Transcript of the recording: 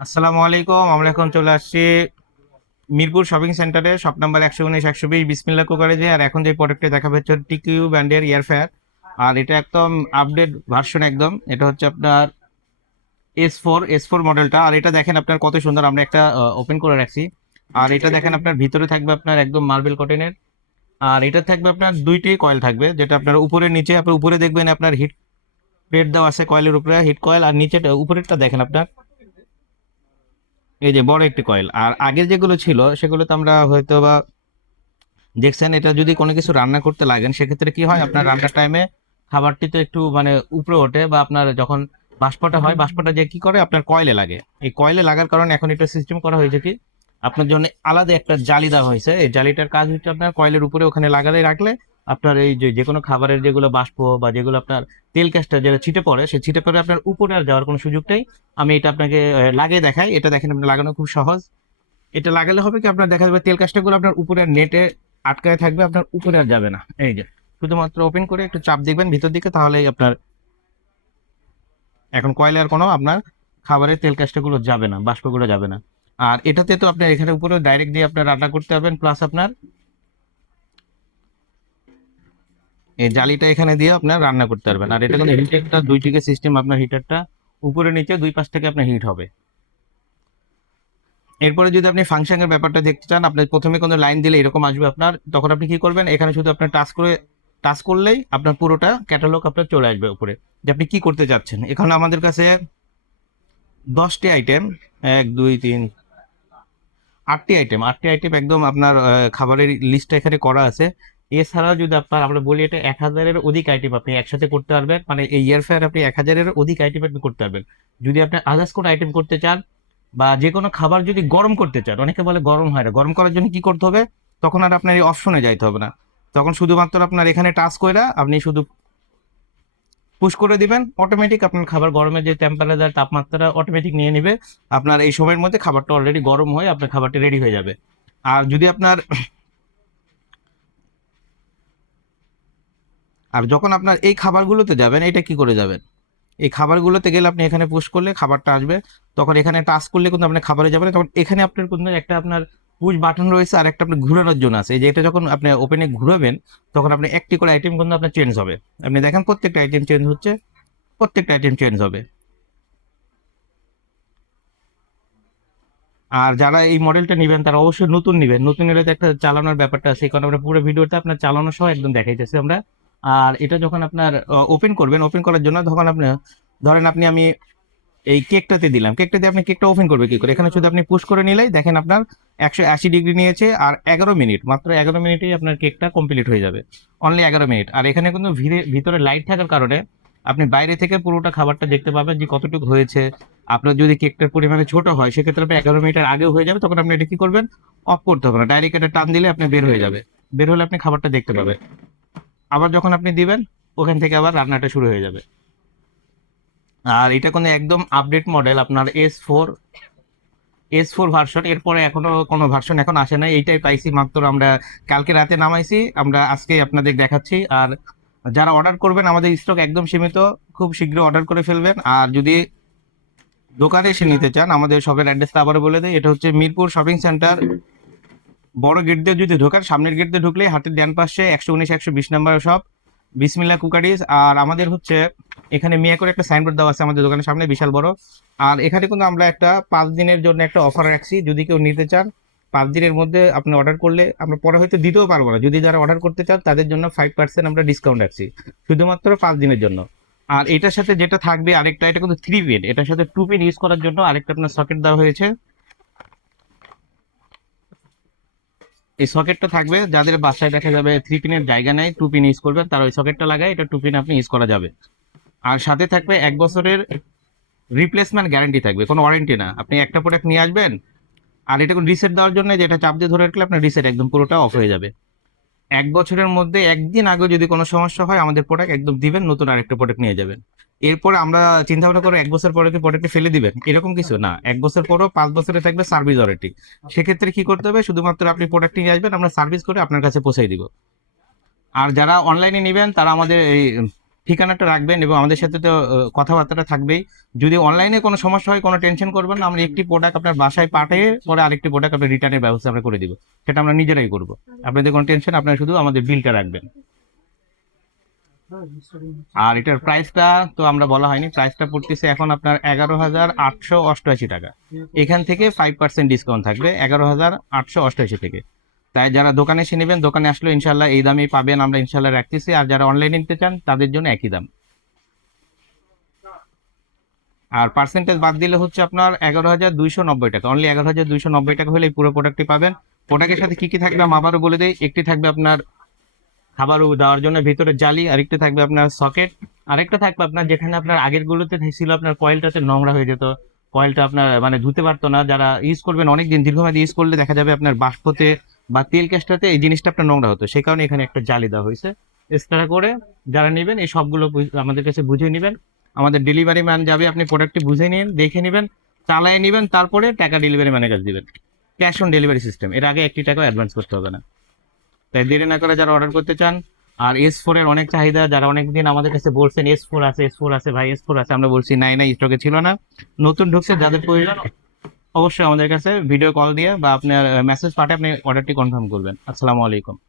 আসসালামু আলাইকুম। আমরা এখন চলে আসছি মিরপুর শপিং সেন্টারে, শপ নাম্বার 119 120 বিসমিল্লাহ কুকারেজে। আর এখন যে প্রোডাক্টটা দেখাবে হচ্ছে টিকিউ ব্র্যান্ডের ইয়ার ফেয়ার। আর এটা একদম আপডেট ভার্সন একদম। এটা হচ্ছে আপনার এস ফোর মডেলটা। আর এটা দেখেন আপনার কত সুন্দর, আমরা একটা ওপেন করে রাখছি। আর এটা দেখেন আপনার ভিতরে থাকবে আপনার একদম মার্বেল কটনের। আর এটা থাকবে আপনার দুইটি কয়েল থাকবে, যেটা আপনার উপরে নিচে, আপনার উপরে দেখবেন আপনার হিট প্লেট দেওয়া আছে কয়েলের উপরে, হিট কয়েল। আর নিচে উপরেরটা দেখেন আপনার এই যে বড় একটি কয়েল। আর আগের যেগুলো ছিল সেগুলো তো আমরা হয়তো বা দেখছেন। এটা যদি কোনো কিছু রান্না করতে লাগেন সেক্ষেত্রে কি হয়, আপনার রান্নার টাইমে খাবারটি তো একটু মানে উপরে ওঠে, বা আপনার যখন বাষ্পটা হয়, বাষ্পটা যে কি করে আপনার কয়েলে লাগে। এই কয়েলে লাগার কারণে এখন এটা সিস্টেম করা হয়েছে কি, আপনার জন্য আলাদা একটা জালি দেওয়া হয়েছে। এই জালিটার কাজ হচ্ছে আপনার কয়েলের উপরে ওখানে লাগালে রাখলে আপনার এই যে যে কোনো খাবারের যেগুলো বাষ্প বা যেগুলো আপনার তেল গ্যাসটা যেটা ছিটে পড়ে, সে ছিটে পড়ে আপনার উপরে আর যাওয়ার কোনো সুযোগ নেই। আমি এটা আপনাকে লাগিয়ে দেখাই। এটা দেখেন আপনার লাগানো খুব সহজ। এটা লাগালে হবে কি, আপনার দেখা যাবে তেল কাজটাগুলো আপনার উপরে নেটে আটকায় থাকবে, আপনার উপরে আর যাবে না। এই যে শুধুমাত্র ওপেন করে একটু চাপ দেখবেন ভিতর দিকে, তাহলেই আপনার এখন কয়লে আর কোনো আপনার খাবারের তেল কাজটাগুলো যাবে না, বাষ্পগুলো যাবে না। আর এটাতে তো আপনার এখানে উপরে ডাইরেক্ট দিয়ে আপনার রান্না করতে পারবেন, প্লাস আপনার এই জালিটা এখানে দিয়ে আপনার রান্না করতে পারবেন। আর এটা কিন্তু হিটারটা দুই দিকে সিস্টেম, আপনার হিটারটা উপরে নিচে দুই পাশ থেকে আপনার হিট হবে। এরপরে যদি আপনি ফাংশনের ব্যাপারটা দেখতে চান, আপনি প্রথমে কোনো লাইন দিলে এরকম আসবে আপনার, তখন আপনি কি করবেন, এখানে শুধু আপনার টাচ করলেই আপনার পুরোটা ক্যাটালগ আপনার চলে আসবে উপরে, যে আপনি কি করতে চাচ্ছেন। এখানে আমাদের কাছে 10টি আইটেম, 1 2 3 8টি আইটেম একদম আপনার খাবারের লিস্টটা এখানে করা আছে। এছাড়াও যদি আপনার আমরা বলি, এটা 1000-এর অধিক আইটেম আপনি একসাথে করতে পারবেন। মানে এই ইয়ার ফেয়ার আপনি 1000-এর অধিক আইটেম আপনি করতে পারবেন। যদি আপনি আদার্স কোনো আইটেম করতে চান, বা যে কোনো খাবার যদি গরম করতে চান, অনেকে বলে গরম হয় না, গরম করার জন্য কি করতে হবে, তখন আর আপনার এই অপশনে যাইতে হবে না। তখন শুধুমাত্র আপনার এখানে টাচ কইরা আপনি শুধু পুশ করে দিবেন, অটোমেটিক আপনার খাবার গরমের যে টেম্পারেচার, তাপমাত্রা অটোমেটিক নিয়ে নেবে। আপনার এই সময়ের মধ্যে খাবারটা অলরেডি গরম হয়ে আপনার খাবারটা রেডি হয়ে যাবে। আর যদি আপনার আর যখন আপনার এই খাবারগুলোতে যাবেন, এটা কি করে যাবেন, এই খাবারগুলোতে গেলে আপনি এখানে পুশ করলে খাবারটা আসবে। তখন এখানে টাচ করলে কিন্তু আপনি খাবারে যাবেন না। তখন এখানে আপনার কিন্তু একটা আপনার পুশ বাটন রয়েছে, আর একটা আপনার ঘুরানোর জন্য আছে। এই যে এটা যখন আপনি ওপেনে ঘুরাবেন, তখন আপনি একটি করে আইটেম কিন্তু আপনার চেঞ্জ হবে। আপনি দেখেন প্রত্যেকটা আইটেম চেঞ্জ হচ্ছে, প্রত্যেকটা আইটেম চেঞ্জ হবে। আর যারা এই মডেলটা নেবেন তারা অবশ্যই নতুন নেবেন। নতুন নিলে তো একটা চালানোর ব্যাপারটা আছে, কারণ আমরা পুরো ভিডিওতে আপনার চালানো সহ একদম দেখাইতেছি আমরা। আর এটা যখন আপনার ওপেন করবেন, ওপেন করার জন্য তখন আপনি ধরেন আমি এই কেকটাতে দিলাম, কেকটাতে আপনি কেকটা ওপেন করবে কি করে, এখানে শুধু আপনি পুশ করে নিলেই দেখেন আপনার 180 ডিগ্রি নিয়েছে, আর 11 মিনিট, মাত্র 11 মিনিটেই আপনার কেকটা কমপ্লিট হয়ে যাবে। Only 11 minute. আর এখানে কিন্তু ভিতরে লাইট থাকার কারণে আপনি বাইরে থেকে পুরোটা খাবারটা দেখতে পাবেন যে কতটুকু হয়েছে। আপনার যদি কেকটার পরিমাণে ছোট হয় সেক্ষেত্রে আপনি 11 মিনিটের আগেও হয়ে যাবে, তখন আপনি এটা কি করবেন, অফ করতে হবে না, ডাইরেক্ট এটা টান দিলে আপনি বের হয়ে যাবে। বের হলে আপনি খাবারটা দেখতে পাবেন। আবার যখন আপনি দিবেন, ওখান থেকে আবার রান্নাটা শুরু হয়ে যাবে। আর এটা কোনো একদম আপডেট মডেল, আপনার এস ফোর ভার্সন। এরপরে এখনো কোনো ভার্সন এখন আসে নাই, এইটাই পাইছি মাত্র আমরা কালকে রাতে নামাইছি, আমরা আজকে আপনাদের দেখাচ্ছি। আর যারা অর্ডার করবেন, আমাদের স্টক একদম সীমিত, খুব শীঘ্র অর্ডার করে ফেলবেন। আর যদি দোকানে এসে নিতে চান, আমাদের শপের অ্যাড্রেসটা আবার বলে দেয়, এটা হচ্ছে মিরপুর শপিং সেন্টার। বড় গেট দিয়ে যদি ঢোকান, সামনের গেট দিয়ে ঢুকলেই হাতের ডান পাশে 119 120 নাম্বার শপ, বিসমিল্লাহ কুকারিজ। আর আমাদের হচ্ছে এখানে মিয়া করে একটা সাইনবোর্ড দেওয়া আছে আমাদের দোকানের সামনে, বিশাল বড়। আর এখানে কিন্তু আমরা একটা 5 দিনের জন্য একটা অফার রাখছি, যদি কেউ নিতে চান 5 দিনের মধ্যে আপনি অর্ডার করলে আমরা পরে হয়তো দিতেও পারবো না, যদি যারা অর্ডার করতে চান তাদের জন্য 5% আমরা ডিসকাউন্ট রাখছি, শুধুমাত্র 5 দিনের জন্য। আর এটার সাথে যেটা থাকবে আরেকটা, এটা কিন্তু 3 পিন, এটার সাথে 2 পিন ইউজ করার জন্য আরেকটা আপনার সকেট দেওয়া হয়েছে। এই সকেটটা থাকবে, যাদের বাসায় দেখা যাবে 3 পিনের জায়গা নেই, 2 পিন ইউজ করবেন, তারা ওই সকেটটা লাগায় এটা 2 পিন আপনি ইউজ করা যাবে। আর সাথে থাকবে 1 বছরের রিপ্লেসমেন্ট গ্যারান্টি থাকবে, কোনো ওয়ারেন্টি না। আপনি একটা প্রোডাক্ট নিয়ে আসবেন, আর এটা রিসেট দেওয়ার জন্য যেটা চাপ দিয়ে ধরে রাখলে আপনার রিসেট একদম পুরোটা অফ হয়ে যাবে। 1 বছরের মধ্যে একদিন আগে যদি কোনো সমস্যা হয়, আমাদের প্রোডাক্ট একদম দিবেন, নতুন আরেকটা প্রোডাক্ট নিয়ে যাবেন। এরপর আমরা চিন্তা ভাবনা করে 1 বছর পরে কি প্রোডাক্টে ফেলে দিবেন, এরকম কিছু না। 1 বছর পরও 5 বছরে থাকবে সার্ভিস ওয়ারেন্টি। সেক্ষেত্রে কি করতে হবে, শুধুমাত্র আপনি প্রোডাক্ট নিয়ে আসবেন, আমরা সার্ভিস করে আপনার কাছে পৌঁছে দিব। আর যারা অনলাইনে নেবেন তারা আমাদের এই ঠিকানাটা রাখবেন এবং আমাদের সাথে তো কথাবার্তাটা থাকবেই। যদি অনলাইনে কোনো সমস্যা হয় কোনো টেনশন করবেন না, আমরা একটি প্রোডাক্ট আপনার বাসায় পাঠিয়ে পরে আরেকটি প্রোডাক্ট আপনার রিটার্নের ব্যবস্থা আমরা করে দিব, সেটা আমরা নিজেরাই করব। আপনাদের কোনো টেনশন, আপনারা শুধু আমাদের বিলটা রাখবেন। আর এটার প্রাইসটা তো আমরা বলা হয়নি, প্রাইসটা পড়তেছে এখন আপনার 11,888 টাকা। এখান থেকে 5% ডিসকাউন্ট থাকবে 11,888 থেকে। তাই যারা দোকানে এসে নেবেন, দোকানে আসলে ইনশাল্লাহ এই দামেই পাবেন, আমরা ইনশাল্লাহ রাখতেছি। আর যারা অনলাইনে নিতে চান তাদের জন্য একই দাম। আর পার্সেন্টেজ বাদ দিলে হচ্ছে আপনার 11,290 টাকা, অনলি 11,290 টাকা হলে এই পুরো প্রোডাক্টটি পাবেন। প্রোডাক্টের সাথে কি কি থাকবে আমি আবারও বলে দিই। একটি থাকবে আপনার খাবার দেওয়ার জন্য ভিতরে জালি, আরেকটা থাকবে আপনার সকেট, আরেকটা থাকবে আপনার যেখানে আপনার আগের গুলোতে ছিল আপনার কয়েলটাতে নোংরা হয়ে যেত, কয়েলটা আপনার মানে ধুতে পারতো না, যারা ইউজ করবেন অনেকদিন দীর্ঘমেয়াদী ইউজ করলে দেখা যাবে আপনার বাষ্পতে বা তেল ক্যাস্টাতে এই জিনিসটা আপনার নোংরা হতো, সেই কারণে এখানে একটা জালি দেওয়া হয়েছে এক্সট্রা করে। যারা নেবেন এই সবগুলো আমাদের কাছে বুঝে নেবেন, আমাদের ডেলিভারি ম্যান যাবে, আপনি প্রোডাক্টটি বুঝে নিন, দেখে নেবেন, চালায় নেবেন, তারপরে টাকা ডেলিভারি ম্যানের কাছে দিবেন। ক্যাশ অন ডেলিভারি সিস্টেম, এর আগে একটি টাকা অ্যাডভান্স করতে হবে না। তাই দেরি না করে যারা অর্ডার করতে চান। আর S4 এর অনেক চাহিদা, যারা অনেকদিন আমাদের কাছে বলছেন S4 আছে ভাই, S4 আছে, আমরা বলছি নাই নাই, স্টকে ছিল না, নতুন ঢুকছে, যাদের প্রয়োজন অবশ্যই আমাদের কাছে ভিডিও কল দিয়ে বা আপনার মেসেজ পাঠিয়ে আপনি অর্ডারটি কনফার্ম করবেন। আসসালামু আলাইকুম।